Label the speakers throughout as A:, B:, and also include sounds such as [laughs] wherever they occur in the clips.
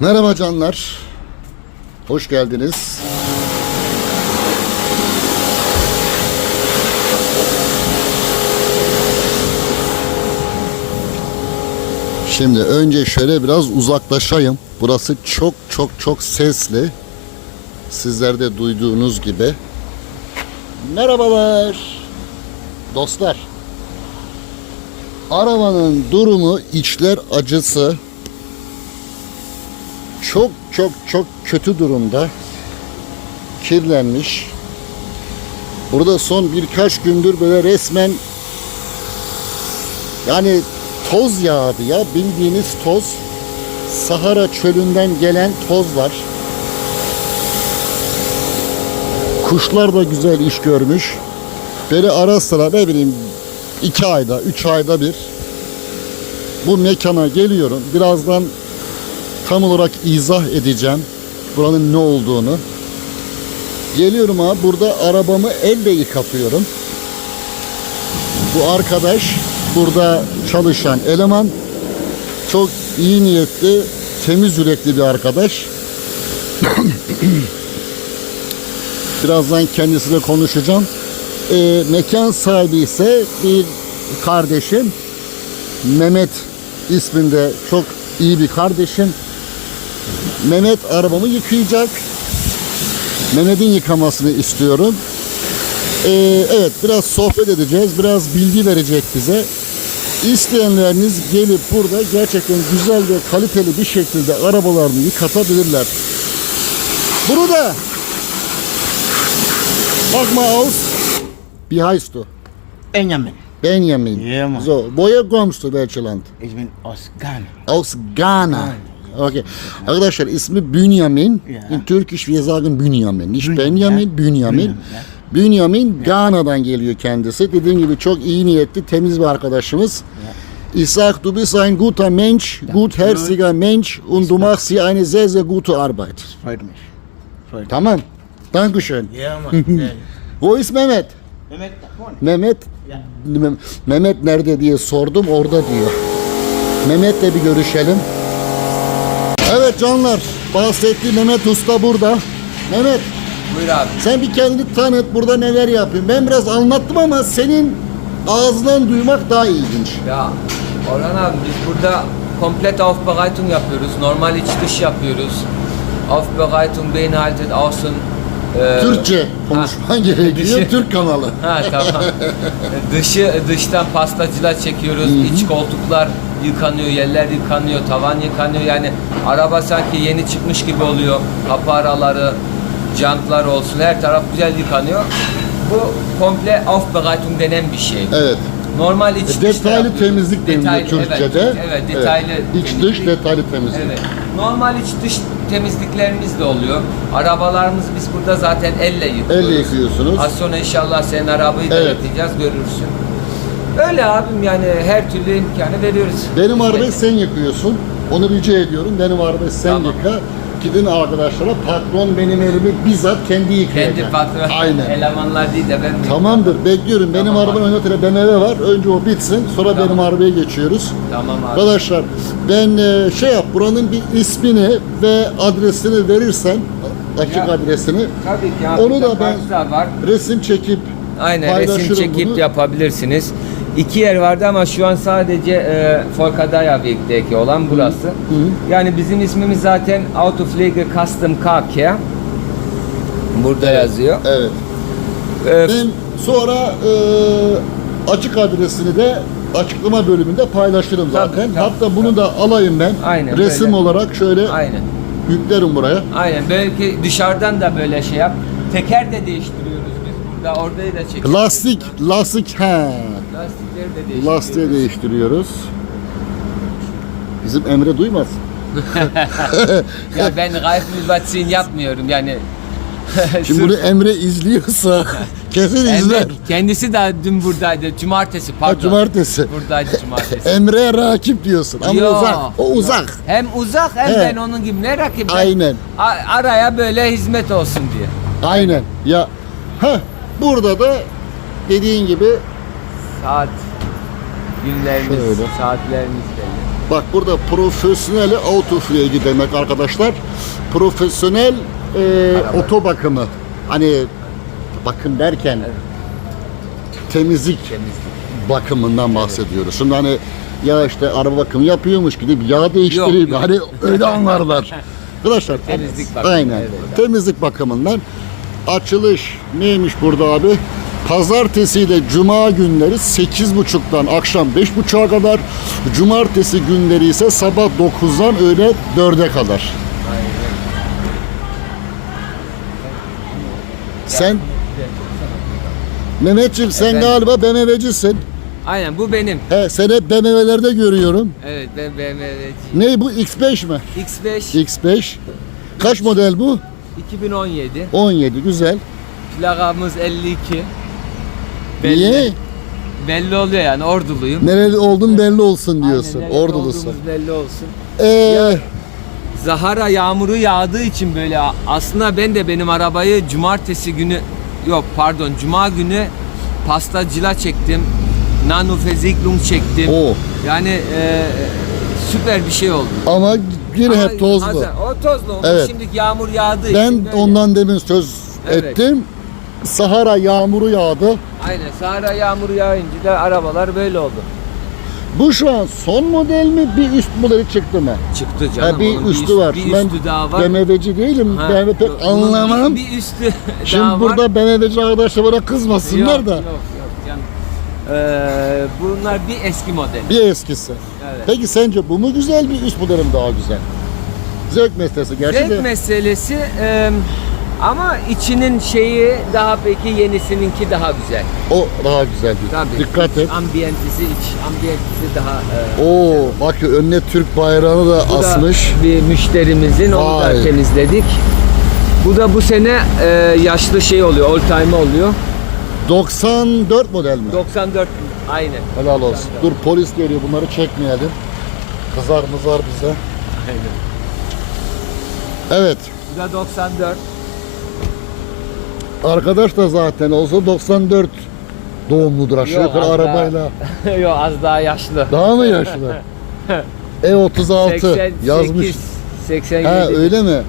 A: Merhaba canlar. Hoş geldiniz. Şimdi önce şöyle biraz uzaklaşayım. Burası çok çok çok sesli. Sizler de duyduğunuz gibi. Merhabalar. Dostlar. Arabanın durumu içler acısı çok çok çok kötü durumda. Kirlenmiş. Burada son birkaç gündür böyle resmen yani toz yağdı ya bildiğiniz toz. Sahara çölünden gelen tozlar. Kuşlar da güzel iş görmüş. Böyle ara sıra ne bileyim iki ayda, üç ayda bir bu mekana geliyorum. Birazdan tam olarak izah edeceğim buranın ne olduğunu. Geliyorum abi burada arabamı elle yıkatıyorum. Bu arkadaş burada çalışan eleman çok iyi niyetli, temiz yürekli bir arkadaş. [coughs] Birazdan kendisiyle konuşacağım. Ee, mekan sahibi ise bir kardeşim. Mehmet isminde çok iyi bir kardeşim. Mehmet arabamı yıkayacak. Mehmet'in yıkamasını istiyorum. Ee, evet biraz sohbet edeceğiz. Biraz bilgi verecek bize. İsteyenleriniz gelip burada gerçekten güzel ve kaliteli bir şekilde arabalarını yıkatabilirler. Bunu da bakma aus. Wie heißt du?
B: Benjamin.
A: Benjamin.
B: Ja, Mann.
A: So, woher kommst du? Welches Land?
B: Ich bin aus Ghana.
A: Aus Ghana. Okay. Arkadaşlar ismi Bünyamin.
B: Ja.
A: In Türkisch wir sagen Bünyamin. Nicht
B: Bünyamin,
A: Benjamin,
B: ja.
A: Bünyamin.
B: Bünyamin.
A: Bünyamin Ghana'dan geliyor kendisi. Dediğim gibi çok iyi niyetli, temiz bir arkadaşımız. Ich sag, du bist ein guter Mensch, gutherziger Mensch und du machst hier eine sehr, sehr gute Arbeit.
B: Freut mich. Freut
A: Tamam. Dankeschön.
B: Ja, Mann. [laughs]
A: Wo ist Mehmet?
B: Mehmet da vorne.
A: Mehmet Mehmet nerede diye sordum orada diyor. Mehmet'le bir görüşelim. Evet canlar bahsettiği Mehmet Usta burada. Mehmet
C: Buyur abi.
A: sen bir kendini tanıt burada neler yapıyorsun. Ben biraz anlattım ama senin ağzından duymak daha ilginç.
C: Ya Orhan abi biz burada komplett Aufbereitung yapıyoruz. Normal iç dış yapıyoruz. Aufbereitung beinhaltet außen e,
A: Türkçe konuşman gerekiyor.
C: dışı-
A: Türk kanalı.
C: Ha tamam. [laughs] Dışı dıştan pastacılar çekiyoruz. İç koltuklar yıkanıyor, yerler yıkanıyor, tavan yıkanıyor. Yani araba sanki yeni çıkmış gibi oluyor. Kapı araları, jantlar olsun her taraf güzel yıkanıyor. Bu komple Aufbereitung denen bir şey.
A: Evet.
C: Normal iç dış
A: E, Detaylı temizlik deniliyor
C: Detaylı,
A: Türkçe'de.
C: Evet, evet detaylı
A: İç dış
C: temizlik.
A: detaylı temizlik.
C: Evet. Normal iç dış temizliklerimiz de oluyor. Arabalarımızı biz burada zaten elle yıkıyoruz.
A: Elle yıkıyorsunuz.
C: Az sonra inşallah senin arabayı da
A: Evet.
C: yıkayacağız görürsün. Öyle abim yani her türlü imkanı veriyoruz.
A: Benim arabayı sen yıkıyorsun. Onu rica ediyorum. Benim arabayı sen
C: Tamam.
A: yıka. Gidin arkadaşlara patron benim elimi bizzat kendi yıkayacak.
C: Kendi patron
A: Aynen.
C: elemanlar değil de ben?
A: Tamamdır bekliyorum. Benim
C: Tamam
A: arabanın önünde tane BMW var. Önce o bitsin. Sonra
C: Tamam.
A: benim arabaya geçiyoruz.
C: Tamam abi.
A: Arkadaşlar ben e, şey yap buranın bir ismini ve adresini verirsen açık
C: Ya.
A: adresini
C: Tabii ki abi.
A: Onu da ben-
C: var.
A: resim çekip
C: Aynen resim
A: paylaşırım
C: çekip
A: bunu.
C: yapabilirsiniz. İki yer vardı ama şu an sadece e, Folkadaya olan burası. Yani bizim ismimiz zaten Autopflege Custom Care. Burada yazıyor.
A: Evet.
C: E,
A: Ben sonra e, açık adresini de açıklama bölümünde paylaşırım
C: Tabii,
A: zaten.
C: tabii,
A: Hatta bunu da alayım ben.
C: Aynen,
A: Resim
C: böyle.
A: olarak şöyle
C: aynen.
A: yüklerim buraya.
C: Aynen. Belki dışarıdan da böyle şey yap. Teker de değiştiriyoruz biz burada. Orada da çekiyoruz.
A: Lastik, lastik he.
C: Değiştiriyoruz.
A: Lastiği değiştiriyoruz. Bizim Emre duymaz. [laughs]
C: Ya ben Reifenüberziehen yapmıyorum yani.
A: Şimdi bunu Emre izliyorsa [laughs] kesin
C: Emre,
A: izler.
C: kendisi de dün buradaydı. Cumartesi pardon.
A: Ha, cumartesi.
C: Buradaydı cumartesi. [laughs]
A: Emre'ye rakip diyorsun ama
C: Yo.
A: uzak. O uzak.
C: Hem uzak hem
A: He.
C: ben onun gibi ne rakip. ben-
A: Aynen.
C: Araya böyle hizmet olsun diye.
A: Aynen. Ya ha burada da dediğin gibi
C: Saat günlerimiz,
A: Şöyle.
C: saatlerimiz belli.
A: Bak burada profesyonel autofriyeci demek arkadaşlar. Profesyonel e, oto bakımı. Hani bakım derken temizlik bakımından bahsediyoruz. Şimdi hani ya işte araba bakımı yapıyormuş gidip yağ değiştireyim.
C: Yok. [laughs]
A: Hani öyle anlarlar. Arkadaşlar
C: Temizlik bakımı,
A: Aynen.
C: evet.
A: Temizlik bakımından açılış neymiş burada abi? Pazartesi ile cuma günleri 8.30'dan akşam 5.30'a kadar, cumartesi günleri ise sabah 9'dan öğle 4'e kadar. Sen Mehmetciğim sen
C: Efendim?
A: galiba BMW'cisin.
C: Aynen bu benim.
A: He, seni hep BMW'lerde görüyorum.
C: Evet ben BMW'ciyim.
A: Ne bu X5 mi?
C: X5
A: X5. Kaç model bu?
C: 2017.
A: 17 güzel.
C: Plakamız 52.
A: Niye?
C: Belli oluyor yani orduluyum.
A: Nereli oldun belli olsun diyorsun.
C: Aynen, nerede
A: Ordulusun.
C: olduğumuz belli olsun.
A: Ee,
C: Zahara yağmuru yağdığı için böyle aslında ben de benim arabayı cumartesi günü yok pardon cuma günü pastacıla çektim. Nano Versiegelung çektim.
A: o.
C: Yani e, süper bir şey oldu.
A: Ama yine
C: Ama
A: hep tozlu.
C: hazır- O tozlu.
A: Evet.
C: Şimdi yağmur yağdığı için
A: Ben
C: böyle.
A: ondan demin söz
C: Evet.
A: ettim. Sahara yağmuru yağdı.
C: Aynen Sahara yağmuru yağınca da arabalar böyle oldu.
A: Bu şu an son model mi? Bir üst modeli çıktı mı?
C: Çıktı canım.
A: Ha, bir
C: onun
A: üstü
C: üst-
A: var.
C: Bir
A: ben
C: üstü daha var.
A: BMW'ci değilim.
C: Ha,
A: ben pek
C: onun
A: anlamam.
C: Bir, bir üstü [laughs]
A: Şimdi
C: daha var.
A: burada BMW'ci arkadaşlar bana kızmasınlar
C: yok,
A: da.
C: Yok yok canım. Ee, bunlar bir eski model.
A: Bir eskisi.
C: Evet.
A: Peki sence bu mu güzel bir üst modeli mi daha güzel? Zevk meselesi gerçi
C: Zevk
A: de.
C: meselesi e, ama içinin şeyi daha peki yenisininki daha güzel.
A: o daha güzel.
C: Tabii.
A: Dikkat
C: iç
A: et.
C: Ambiyentisi, iç ambiyentisi daha e,
A: Oo bak önüne Türk bayrağını da
C: Bu da
A: asmış.
C: bir müşterimizin onu
A: Vay.
C: da temizledik. Bu da bu sene e, yaşlı şey oluyor, old time oluyor.
A: 94 model mi?
C: 94 aynen.
A: Helal olsun. Dur polis geliyor bunları çekmeyelim. Kızar mızar bize.
C: Aynen.
A: Evet.
C: Bu da 94.
A: Arkadaş da zaten olsa 94 doğumludur aşağı
C: Yok,
A: yukarı
C: az daha-
A: arabayla. [laughs]
C: Yok az daha yaşlı.
A: Daha mı yaşlı? [laughs] E36
C: 88,
A: yazmış.
C: 87.
A: Ha öyle mi?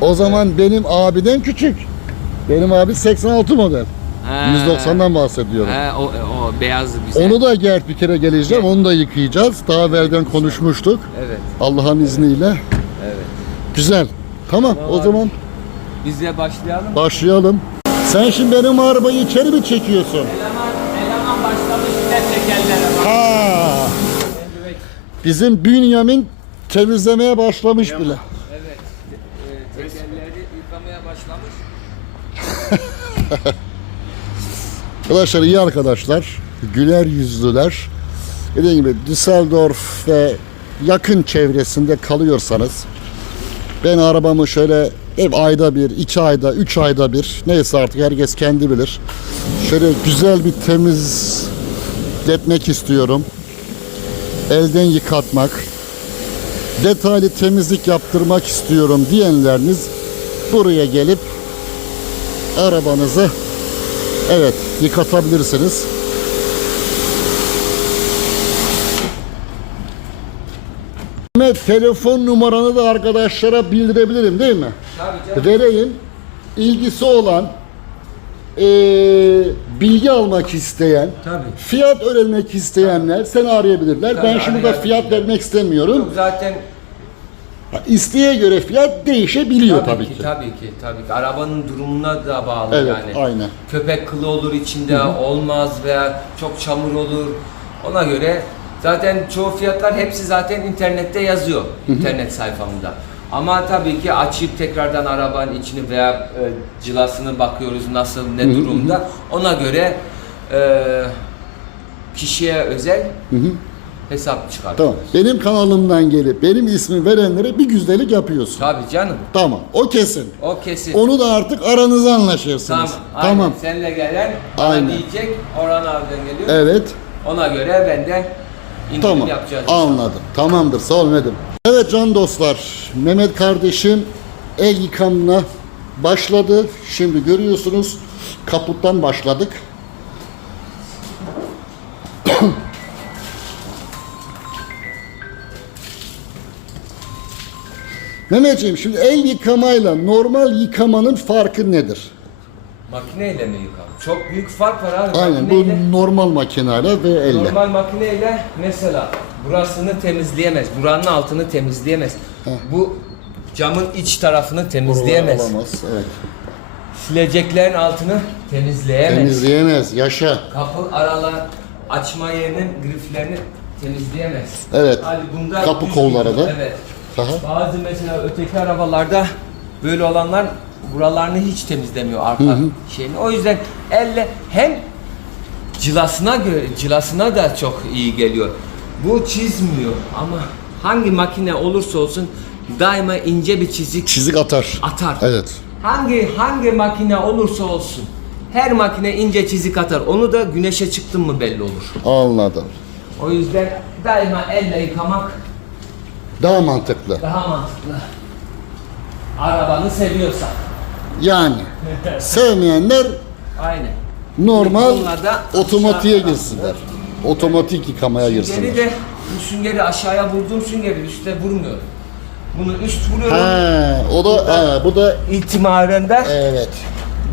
A: O zaman benim abiden küçük. Benim abi 86 model.
C: Ha.
A: 190'dan bahsediyorum.
C: Ha, o, o beyaz güzel.
A: Onu da gel bir kere geleceğim. Onu da yıkayacağız. Daha evvelden konuşmuştuk.
C: Evet,
A: Allah'ın izniyle.
C: evet.
A: Güzel. Tamam o
C: Tamam.
A: zaman
C: Biz de başlayalım.
A: başlayalım. Sen şimdi benim arabayı içeri mi çekiyorsun?
C: Eleman, eleman tekerlere bak.
A: Ha. Bizim Bünyamin temizlemeye başlamış bile.
C: Evet. E, tekerleri yıkamaya başlamış. [laughs]
A: Arkadaşlar iyi arkadaşlar. Güler yüzlüler. Dediğim gibi Düsseldorf ve yakın çevresinde kalıyorsanız ben arabamı şöyle ev ayda bir, iki ayda, üç ayda bir neyse artık herkes kendi bilir. Şöyle güzel bir temizletmek istiyorum. Elden yıkatmak, detaylı temizlik yaptırmak istiyorum diyenleriniz buraya gelip arabanızı Evet, yıkatabilirsiniz. Mehmet telefon numaranı da arkadaşlara bildirebilirim değil mi?
C: Tabii canım.
A: Vereyim. İlgisi olan, eee, bilgi almak isteyen,
C: Tabii.
A: fiyat öğrenmek isteyenler seni arayabilirler.
C: Tabii,
A: ben şimdi burada fiyat vermek istemiyorum.
C: Yok, zaten
A: Ha, İsteğe göre fiyat değişebiliyor tabii, ki.
C: Tabii ki, tabii ki. Arabanın durumuna da bağlı
A: Evet,
C: yani.
A: aynen.
C: Köpek kılı olur içinde, olmaz veya çok çamur olur. Ona göre zaten çoğu fiyatlar hepsi zaten internette yazıyor. internet sayfamda. Ama tabii ki açıp tekrardan arabanın içini veya e, cilasını bakıyoruz nasıl ne durumda. Ona göre e, kişiye özel hesap çıkar.
A: Tamam. Benim kanalımdan gelip benim ismi verenlere bir güzellik yapıyorsun.
C: Tabii canım.
A: Tamam. O kesin.
C: O kesin.
A: Onu da artık aranızda anlaşırsınız.
C: Tamam.
A: Tamam.
C: Aynen. Senle gelen bana
A: Aynen.
C: diyecek Orhan abiden geliyor.
A: Evet.
C: Ona göre ben de İndirim
A: tamam.
C: yapacağız.
A: Anladım. Tamamdır. Sağ ol Nedim. Evet can dostlar. Mehmet kardeşim el yıkamına başladı. Şimdi görüyorsunuz kaputtan başladık. [coughs] Mehmetciğim şimdi el yıkamayla normal yıkamanın farkı nedir?
C: Makineyle mi yıkam? Çok büyük fark var abi.
A: Aynen
C: Makineyle-
A: bu normal makineyle ve elle.
C: Normal makineyle mesela burasını temizleyemez. Buranın altını temizleyemez. Bu camın iç tarafını temizleyemez.
A: Olamaz. Evet.
C: Sileceklerin altını temizleyemez.
A: Temizleyemez. Yaşa.
C: Kapı aralar açma yerinin griflerini temizleyemez.
A: Evet.
C: Hadi bunda
A: Kapı kolları da.
C: Evet.
A: Aha.
C: Bazı mesela öteki arabalarda böyle olanlar buralarını hiç temizlemiyor arka şeyini. O yüzden elle hem cilasına göre cilasına da çok iyi geliyor. Bu çizmiyor ama hangi makine olursa olsun daima ince bir çizik
A: Çizik atar.
C: atar.
A: Evet.
C: Hangi hangi makine olursa olsun her makine ince çizik atar. Onu da güneşe çıktın mı belli olur.
A: Anladım.
C: O yüzden daima elle yıkamak
A: Daha mantıklı.
C: daha mantıklı. Arabanı seviyorsan.
A: Yani [laughs] sevmeyenler
C: Aynen.
A: normal
C: Bunlar da
A: otomatiğe
C: aşağı-
A: girsinler. Otomatik yıkamaya
C: Süngeri
A: girsinler.
C: de bu süngeri aşağıya vurduğum süngeri üstte vurmuyorum. Bunu üst vuruyorum.
A: He, o da he, bu da
C: İtimaren de
A: evet.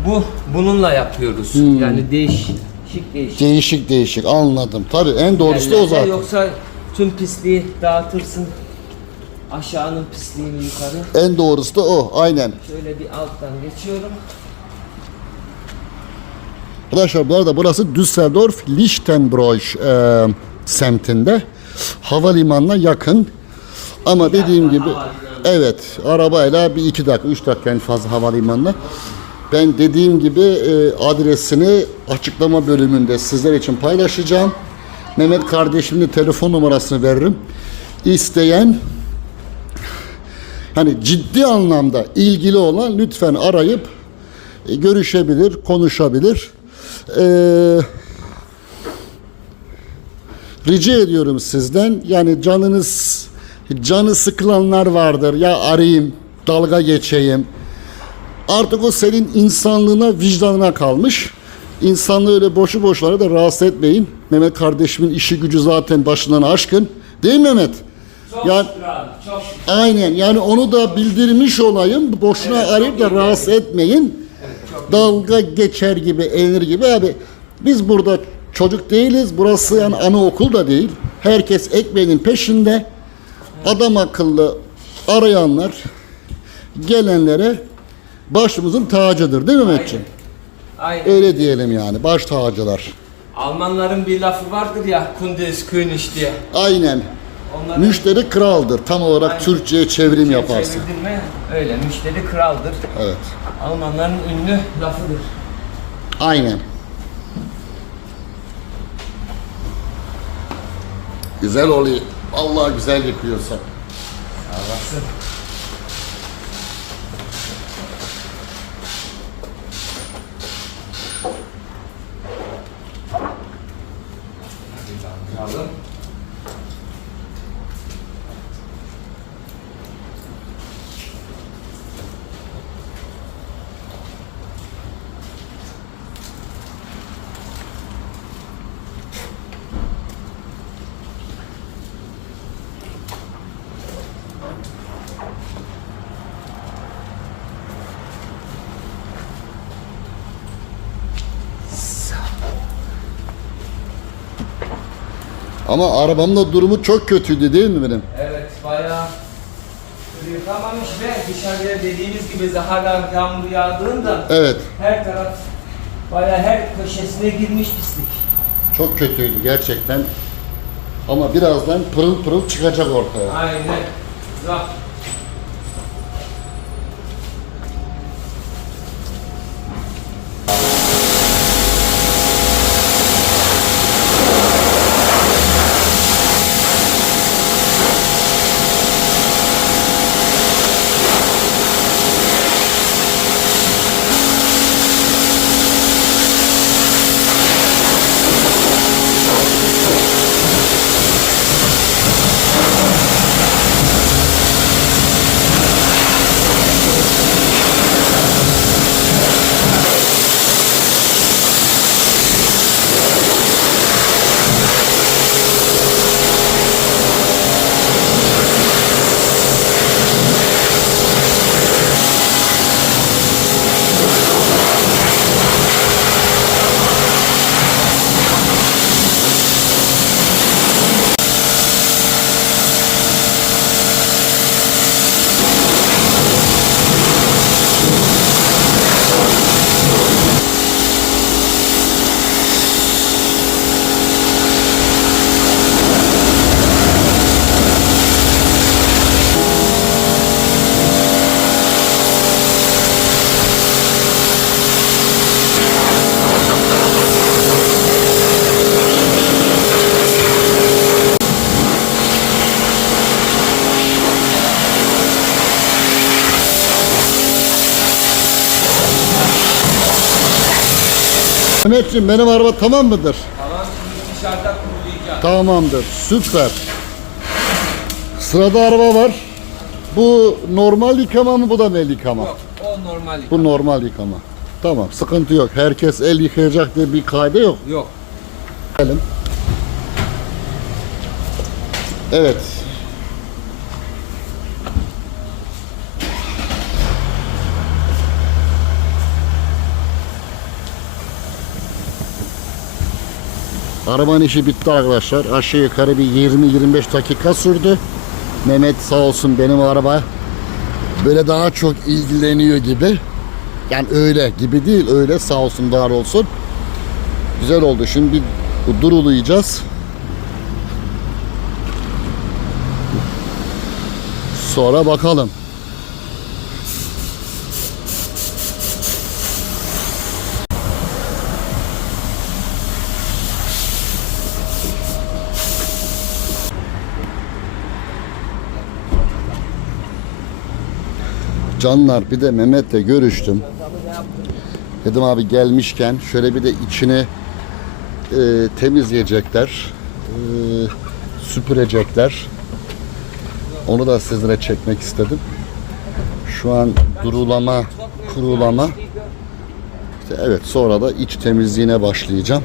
C: bu bununla yapıyoruz.
A: Hmm.
C: Yani değişik değişik.
A: Değişik değişik anladım. Tabii en doğrusu da o
C: Yerlerde
A: zaten.
C: Yoksa tüm pisliği dağıtırsın. Aşağının pisliğini yukarı.
A: En doğrusu da o. Aynen.
C: Şöyle bir alttan geçiyorum.
A: Arkadaşlar bu arada burası Düsseldorf Lichtenbroich e, semtinde. Havalimanına yakın. Ama dediğim gibi evet arabayla bir iki dakika üç dakika en fazla havalimanına. Ben dediğim gibi e, adresini açıklama bölümünde sizler için paylaşacağım. Mehmet kardeşimin de telefon numarasını veririm. İsteyen hani ciddi anlamda ilgili olan lütfen arayıp e, görüşebilir, konuşabilir. Ee, rica ediyorum sizden. Yani canınız canı sıkılanlar vardır. Ya arayayım dalga geçeyim. Artık o senin insanlığına vicdanına kalmış. İnsanlığı öyle boşu boşlara da rahatsız etmeyin. Mehmet kardeşimin işi gücü zaten başından aşkın. Değil mi Mehmet?
C: Çok
A: Yani
C: şükür abi. Çok şükür.
A: Aynen yani onu da bildirmiş olayım. Boşuna arayıp da rahatsız etmeyin. Dalga geçer gibi, eğlenir gibi abi. Biz burada çocuk değiliz. Burası yani anaokul da değil. Herkes ekmeğinin peşinde. Adam akıllı arayanlar gelenlere başımızın tacıdır değil mi Mehmetciğim?
C: Aynen.
A: Öyle diyelim yani baş tacılar.
C: Almanların bir lafı vardır ya Kunde ist König diye.
A: Aynen.
C: Onların
A: Müşteri kraldır. Tam olarak
C: Aynen.
A: Türkçe'ye çevrim yaparsın.
C: Çevirdin mi? Öyle müşteri kraldır.
A: Evet.
C: Almanların ünlü lafıdır.
A: Aynen. Güzel oluyor. Allah güzel yapıyorsa.
C: Allah'sın. Hadi
A: Ama arabamın da durumu çok kötüydü değil mi benim?
C: Evet bayağı yıkamamış ve dışarıya dediğimiz gibi zaharlar yağmur yağdığında
A: Evet.
C: her taraf bayağı her köşesine girmiş pislik.
A: Çok kötüydü gerçekten. Ama birazdan pırıl pırıl çıkacak ortaya.
C: Aynen. Zah.
A: Mehmetciğim benim araba tamam mıdır?
C: Tamam şimdi dışarıda kurulayacağım.
A: Tamamdır. Süper. Sırada araba var. Bu normal yıkama mı bu da mı el yıkama?
C: Yok o normal.
A: Bu normal yıkama. Tamam sıkıntı yok. Herkes el yıkayacak diye bir kaide yok.
C: Yok.
A: Gelin. Evet. Arabanın işi bitti arkadaşlar. Aşağı yukarı bir 20-25 dakika sürdü. Mehmet sağ olsun benim araba böyle daha çok ilgileniyor gibi. Yani öyle gibi değil, öyle sağ olsun var olsun. Güzel oldu. Şimdi bir durulayacağız. Sonra bakalım. Canlar bir de Mehmet'le görüştüm. Dedim abi gelmişken şöyle bir de içini e, temizleyecekler. e, süpürecekler. Onu da sizlere çekmek istedim. Şu an durulama, kurulama. İşte evet sonra da iç temizliğine başlayacağım.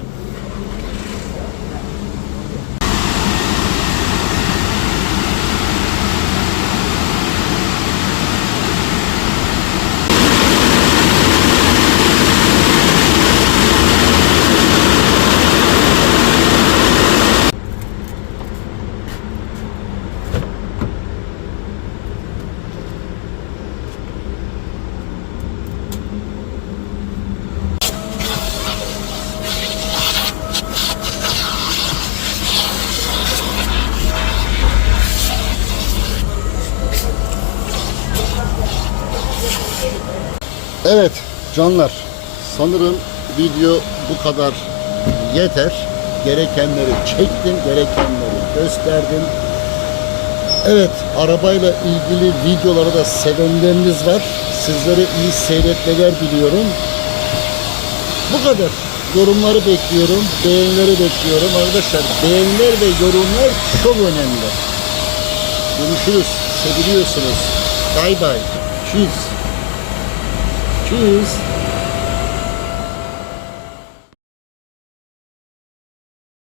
A: Evet canlar sanırım video bu kadar yeter. Gerekenleri çektim, gerekenleri gösterdim. Evet arabayla ilgili videoları da sevenleriniz var. Sizlere iyi seyretmeler diliyorum. Bu kadar. Yorumları bekliyorum, beğenileri bekliyorum. Arkadaşlar beğeniler ve yorumlar çok önemli. Görüşürüz. Seviliyorsunuz. Bay bay. Cheers. Cheers.